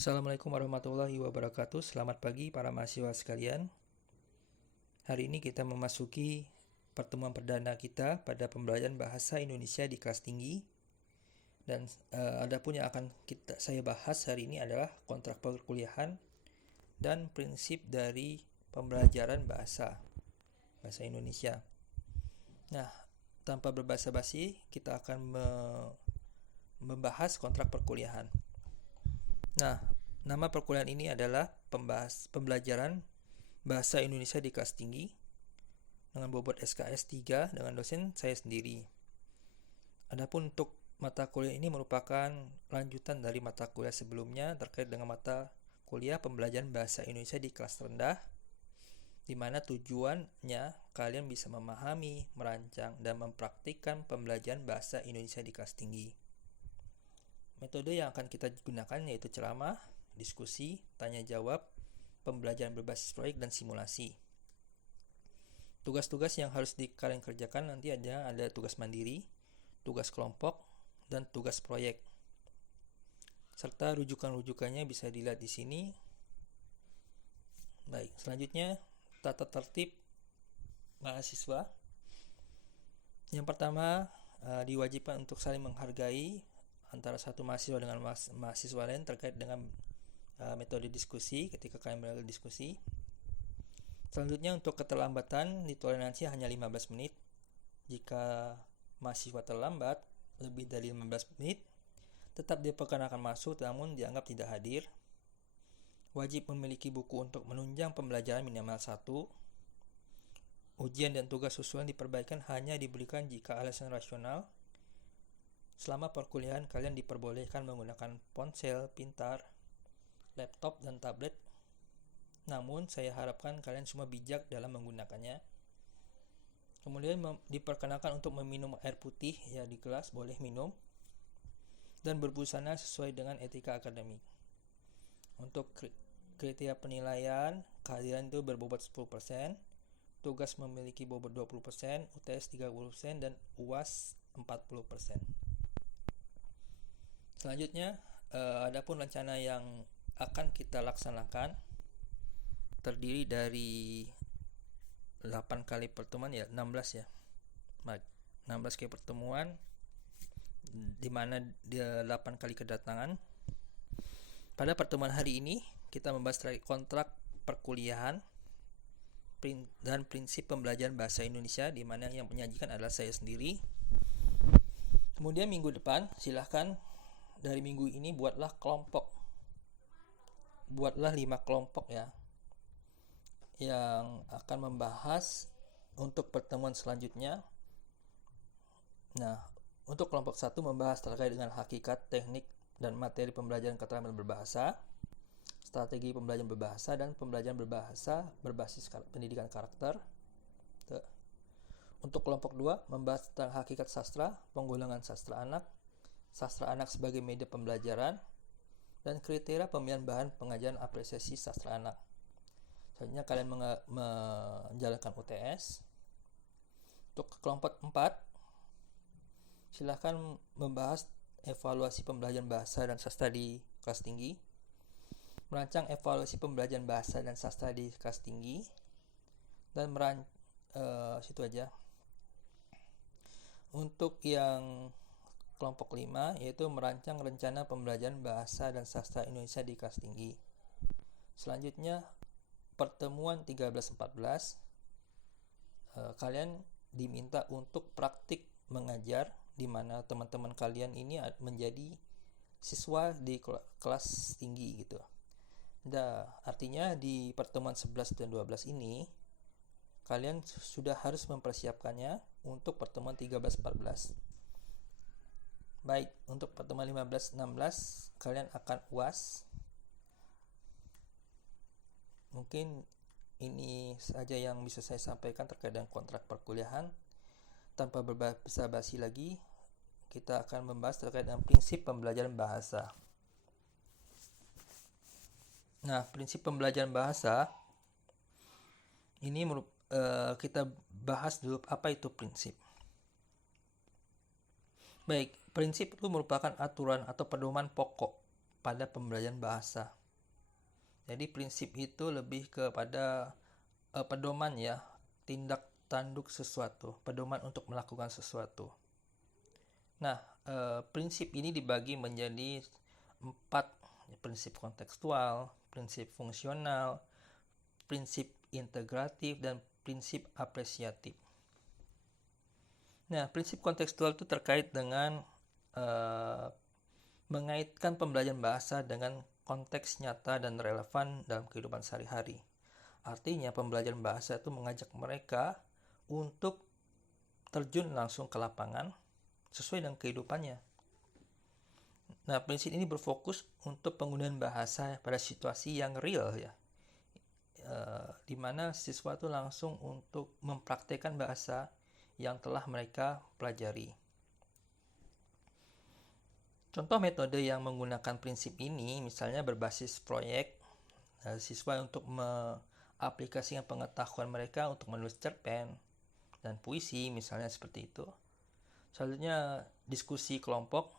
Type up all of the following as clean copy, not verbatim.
Assalamualaikum warahmatullahi wabarakatuh. Selamat pagi para mahasiswa sekalian. Hari ini kita memasuki pertemuan perdana kita pada pembelajaran bahasa Indonesia di kelas tinggi. Dan adapun yang akan saya bahas hari ini adalah kontrak perkuliahan dan prinsip dari pembelajaran bahasa Indonesia. Nah, tanpa berbasa-basi, kita akan membahas kontrak perkuliahan. Nah, nama perkuliahan ini adalah pembelajaran bahasa Indonesia di kelas tinggi dengan bobot SKS 3 dengan dosen saya sendiri. Adapun untuk mata kuliah ini merupakan lanjutan dari mata kuliah sebelumnya terkait dengan mata kuliah pembelajaran bahasa Indonesia di kelas rendah, di mana tujuannya kalian bisa memahami, merancang, dan mempraktikkan pembelajaran bahasa Indonesia di kelas tinggi. Metode yang akan kita gunakan yaitu ceramah, diskusi, tanya jawab, pembelajaran berbasis proyek, dan simulasi. Tugas-tugas yang harus kalian kerjakan nanti ada tugas mandiri, tugas kelompok, dan tugas proyek. Serta rujukan-rujukannya bisa dilihat di sini. Baik, selanjutnya tata tertib mahasiswa. Yang pertama, diwajibkan untuk saling menghargai antara satu mahasiswa dengan mahasiswa lain terkait dengan metode diskusi ketika kalian berdiskusi. Selanjutnya untuk keterlambatan ditoleransi hanya 15 menit. Jika mahasiswa terlambat lebih dari 15 menit, tetap diperkenakan masuk namun dianggap tidak hadir. Wajib memiliki buku untuk menunjang pembelajaran minimal 1. Ujian dan tugas susulan diperbaikan hanya diberikan jika alasan rasional. Selama perkuliahan kalian diperbolehkan menggunakan ponsel pintar, laptop, dan tablet. Namun saya harapkan kalian semua bijak dalam menggunakannya. Kemudian diperkenakan untuk meminum air putih ya di kelas, boleh minum. Dan berbusana sesuai dengan etika akademik. Untuk kriteria penilaian, kehadiran itu berbobot 10%, tugas memiliki bobot 20%, UTS 30%, dan UAS 40%. Selanjutnya, adapun rencana yang akan kita laksanakan terdiri dari 8 kali pertemuan, 16 ya. 16 kali pertemuan di mana 8 kali kedatangan. Pada pertemuan hari ini kita membahas kontrak perkuliahan dan prinsip pembelajaran bahasa Indonesia, di mana yang menyajikan adalah saya sendiri. Kemudian minggu depan silahkan dari minggu ini buatlah 5 kelompok ya, yang akan membahas untuk pertemuan selanjutnya. Nah, untuk kelompok 1 membahas terkait dengan hakikat, teknik, dan materi pembelajaran keterampilan berbahasa, strategi pembelajaran berbahasa, dan pembelajaran berbahasa berbasis pendidikan karakter. Untuk kelompok 2 membahas tentang hakikat sastra, penggolongan sastra anak sebagai media pembelajaran, dan kriteria pemilihan bahan pengajaran apresiasi sastra anak. Selanjutnya kalian menjalankan UTS. Untuk kelompok 4 silahkan membahas evaluasi pembelajaran bahasa dan sastra di kelas tinggi, merancang evaluasi pembelajaran bahasa dan sastra di kelas tinggi, dan situ aja. Untuk yang kelompok 5 yaitu merancang rencana pembelajaran bahasa dan sastra Indonesia di kelas tinggi. Selanjutnya pertemuan 13-14 kalian diminta untuk praktik mengajar, di mana teman-teman kalian ini menjadi siswa di kelas tinggi gitu. Artinya di pertemuan 11 dan 12 ini kalian sudah harus mempersiapkannya untuk pertemuan 13-14. Baik, untuk pertemuan 15-16 kalian akan UAS. Mungkin ini saja yang bisa saya sampaikan terkait dengan kontrak perkuliahan. Tanpa berbasa-basi lagi, kita akan membahas terkait dengan prinsip pembelajaran bahasa. Nah, prinsip pembelajaran bahasa ini kita bahas dulu apa itu prinsip. Baik, prinsip itu merupakan aturan atau pedoman pokok pada pembelajaran bahasa. Jadi prinsip itu lebih kepada pedoman ya, tindak tanduk sesuatu, pedoman untuk melakukan sesuatu. Nah, prinsip ini dibagi menjadi 4, prinsip kontekstual, prinsip fungsional, prinsip integratif, dan prinsip apresiatif. Nah, prinsip kontekstual itu terkait dengan mengaitkan pembelajaran bahasa dengan konteks nyata dan relevan dalam kehidupan sehari-hari. Artinya, pembelajaran bahasa itu mengajak mereka untuk terjun langsung ke lapangan sesuai dengan kehidupannya. Nah, prinsip ini berfokus untuk penggunaan bahasa pada situasi yang real ya, di mana siswa itu langsung untuk mempraktekkan bahasa yang telah mereka pelajari. Contoh metode yang menggunakan prinsip ini misalnya berbasis proyek, siswa untuk mengaplikasikan pengetahuan mereka untuk menulis cerpen dan puisi misalnya seperti itu. Selanjutnya diskusi kelompok,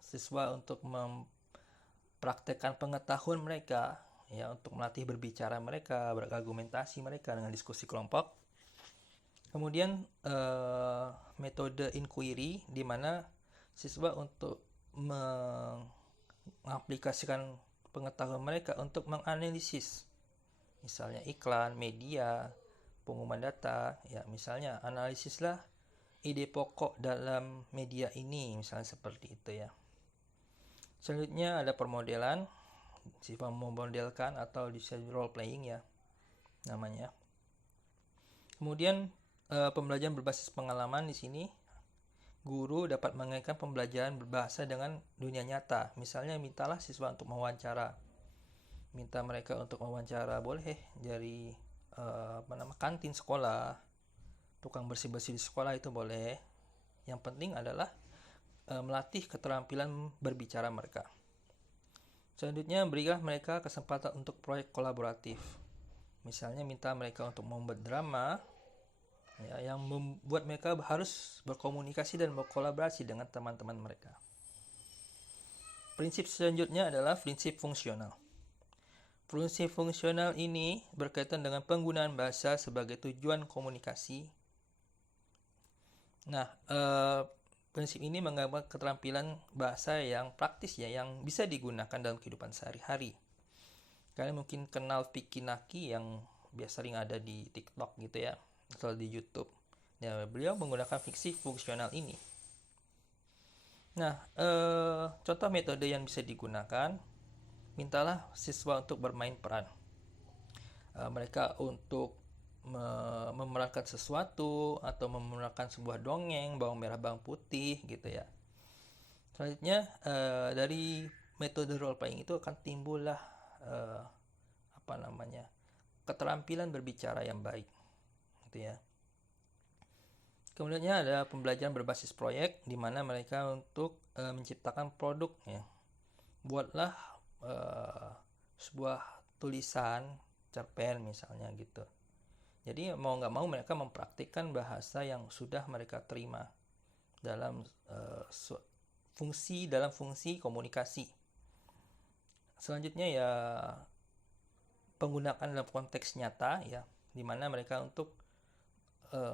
siswa untuk mempraktekkan pengetahuan mereka ya, untuk melatih berbicara mereka, berargumentasi mereka dengan diskusi kelompok. Kemudian metode inquiry, di mana siswa untuk mengaplikasikan pengetahuan mereka untuk menganalisis misalnya iklan, media, pengumuman data ya, misalnya analisislah ide pokok dalam media ini misalnya seperti itu ya. Selanjutnya ada permodelan, sifat memodelkan atau disebut role playing ya namanya. Kemudian pembelajaran berbasis pengalaman, di sini guru dapat mengaitkan pembelajaran berbahasa dengan dunia nyata. Misalnya mintalah siswa untuk mewawancara. Minta mereka untuk mewawancara boleh dari kantin sekolah, tukang bersih-bersih di sekolah itu boleh. Yang penting adalah melatih keterampilan berbicara mereka. Selanjutnya berilah mereka kesempatan untuk proyek kolaboratif. Misalnya minta mereka untuk membuat drama ya, yang membuat mereka harus berkomunikasi dan berkolaborasi dengan teman-teman mereka. Prinsip selanjutnya adalah prinsip fungsional. Prinsip fungsional ini berkaitan dengan penggunaan bahasa sebagai tujuan komunikasi. Nah, prinsip ini menggambarkan keterampilan bahasa yang praktis ya, yang bisa digunakan dalam kehidupan sehari-hari. Kalian mungkin kenal Vicky Naki yang biasa sering ada di TikTok gitu ya, atau di YouTube. Ya, beliau menggunakan fiksi fungsional ini. Nah, contoh metode yang bisa digunakan, mintalah siswa untuk bermain peran. Mereka untuk memerankan sesuatu atau memerankan sebuah dongeng, bawang merah bawang putih gitu ya. Selanjutnya dari metode role playing itu akan timbullah keterampilan berbicara yang baik gitu ya. Kemudian ada pembelajaran berbasis proyek, di mana mereka untuk menciptakan produk ya. Buatlah sebuah tulisan cerpen misalnya gitu. Jadi mau nggak mau mereka mempraktikkan bahasa yang sudah mereka terima dalam fungsi komunikasi. Selanjutnya ya penggunaan dalam konteks nyata ya, di mana mereka untuk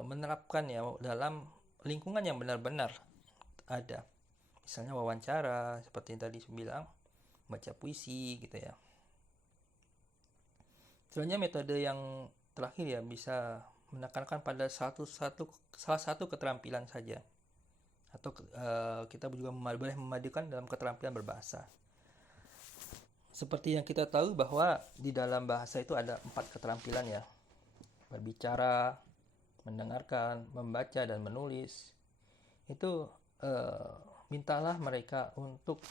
menerapkan ya dalam lingkungan yang benar-benar ada. Misalnya wawancara, seperti yang tadi saya bilang, baca puisi gitu ya. Selanjutnya metode yang terakhir ya, bisa menekankan pada salah satu keterampilan saja. Atau kita juga boleh memadukan dalam keterampilan berbahasa. Seperti yang kita tahu bahwa di dalam bahasa itu ada 4 keterampilan ya. Berbicara, mendengarkan, membaca, dan menulis. Itu mintalah mereka untuk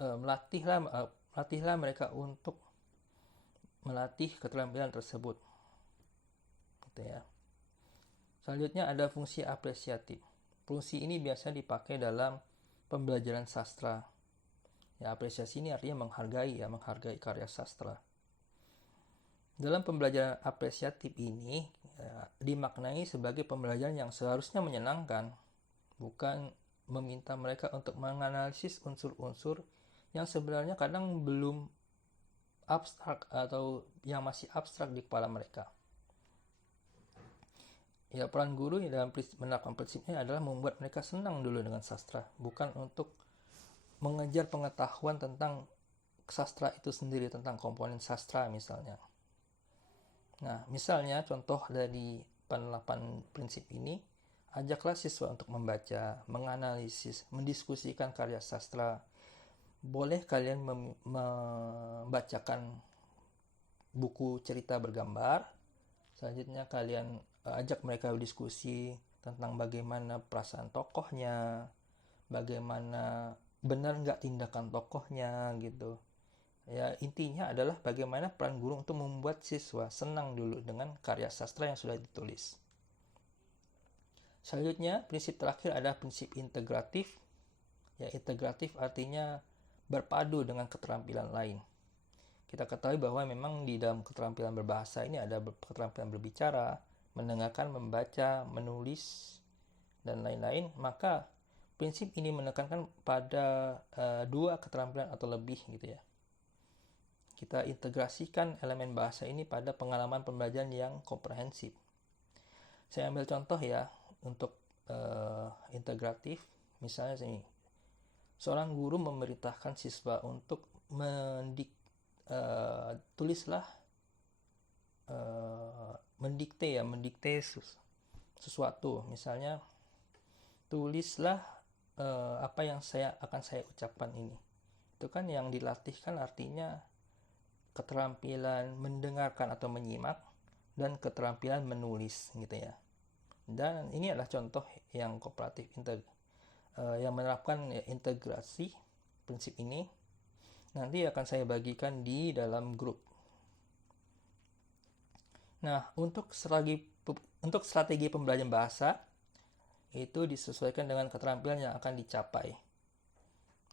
melatihlah mereka untuk melatih keterampilan tersebut gitu ya. Selanjutnya ada fungsi apresiatif. Fungsi ini biasa dipakai dalam pembelajaran sastra ya. Apresiasi ini artinya menghargai karya sastra. Dalam pembelajaran apresiatif ini dimaknai sebagai pembelajaran yang seharusnya menyenangkan, bukan meminta mereka untuk menganalisis unsur-unsur yang sebenarnya kadang belum abstrak atau yang masih abstrak di kepala mereka. Ya, peran guru dalam menerapkan prinsipnya adalah membuat mereka senang dulu dengan sastra, bukan untuk mengejar pengetahuan tentang sastra itu sendiri, tentang komponen sastra misalnya. Nah, misalnya contoh dari penerapan prinsip ini, ajaklah siswa untuk membaca, menganalisis, mendiskusikan karya sastra. Boleh kalian membacakan buku cerita bergambar. Selanjutnya kalian ajak mereka berdiskusi tentang bagaimana perasaan tokohnya, bagaimana benar nggak tindakan tokohnya gitu. Ya, intinya adalah bagaimana peran guru untuk membuat siswa senang dulu dengan karya sastra yang sudah ditulis. Selanjutnya, prinsip terakhir adalah prinsip integratif. Ya, integratif artinya berpadu dengan keterampilan lain. Kita ketahui bahwa memang di dalam keterampilan berbahasa ini ada keterampilan berbicara, mendengarkan, membaca, menulis, dan lain-lain. Maka prinsip ini menekankan pada dua keterampilan atau lebih gitu ya. Kita integrasikan elemen bahasa ini pada pengalaman pembelajaran yang komprehensif. Saya ambil contoh ya untuk integratif. Misalnya sini, seorang guru memerintahkan siswa untuk tulislah mendikte sesuatu. Misalnya, tulislah apa yang akan saya ucapkan ini. Itu kan yang dilatihkan artinya keterampilan mendengarkan atau menyimak dan keterampilan menulis gitu ya. Dan ini adalah contoh yang kooperatif yang menerapkan integrasi prinsip ini. Nanti akan saya bagikan di dalam grup. Nah, untuk strategi pembelajaran bahasa itu disesuaikan dengan keterampilan yang akan dicapai.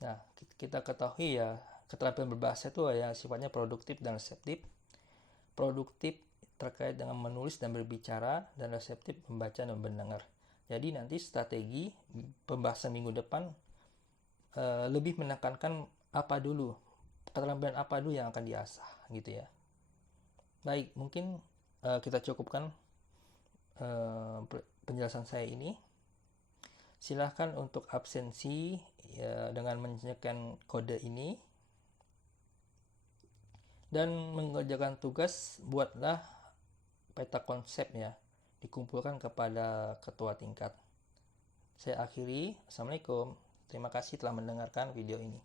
Nah, kita ketahui ya, keterampilan berbahasa itu ya sifatnya produktif dan reseptif. Produktif terkait dengan menulis dan berbicara, dan reseptif membaca dan mendengar. Jadi nanti strategi pembahasan minggu depan lebih menekankan apa dulu, keterampilan apa dulu yang akan diasah gitu ya. Baik, mungkin kita cukupkan penjelasan saya ini. Silahkan untuk absensi ya, dengan menyesuaikan kode ini. Dan mengerjakan tugas, buatlah peta konsep ya, dikumpulkan kepada ketua tingkat. Saya akhiri. Assalamualaikum. Terima kasih telah mendengarkan video ini.